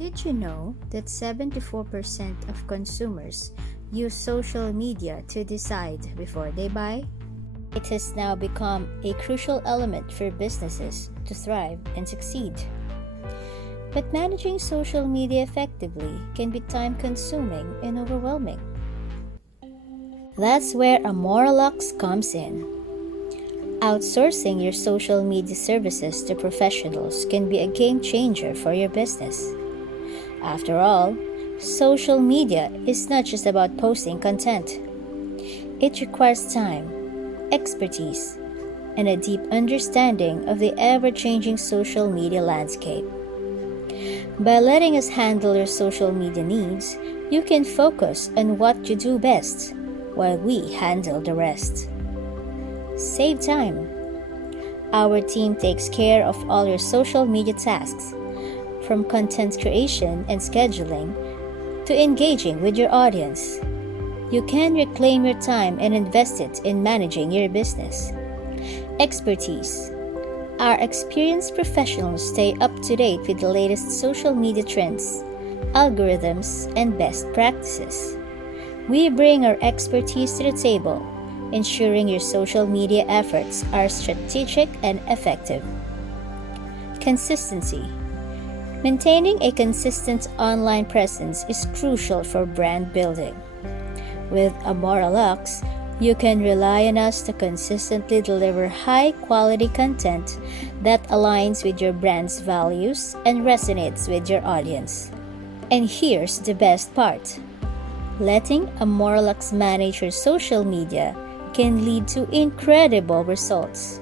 Did you know that 74% of consumers use social media to decide before they buy? It has now become a crucial element for businesses to thrive and succeed. But managing social media effectively can be time consuming and overwhelming. That's where Amora Lux comes in. Outsourcing your social media services to professionals can be a game changer for your business. After all, social media is not just about posting content. It requires time, expertise, and a deep understanding of the ever-changing social media landscape. By letting us handle your social media needs, you can focus on what you do best, while we handle the rest. Save time. Our team takes care of all your social media tasks, from content creation and scheduling to engaging with your audience. You can reclaim your time and invest it in managing your business. Expertise. Our experienced professionals stay up to date with the latest social media trends, algorithms, and best practices. We bring our expertise to the table, ensuring your social media efforts are strategic and effective. Consistency. Maintaining a consistent online presence is crucial for brand building. With Amora Lux, you can rely on us to consistently deliver high-quality content that aligns with your brand's values and resonates with your audience. And here's the best part. Letting Amora Lux manage your social media can lead to incredible results.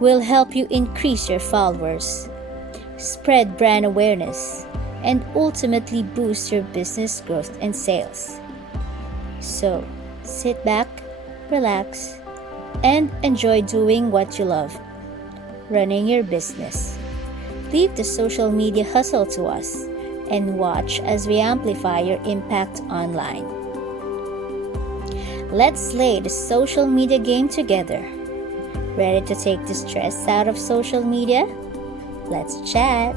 We'll help you increase your followers, spread brand awareness, and ultimately boost your business growth and sales. So, sit back, relax, and enjoy doing what you love, running your business. Leave the social media hustle to us and watch as we amplify your impact online. Let's play the social media game together. Ready to take the stress out of social media? Let's chat!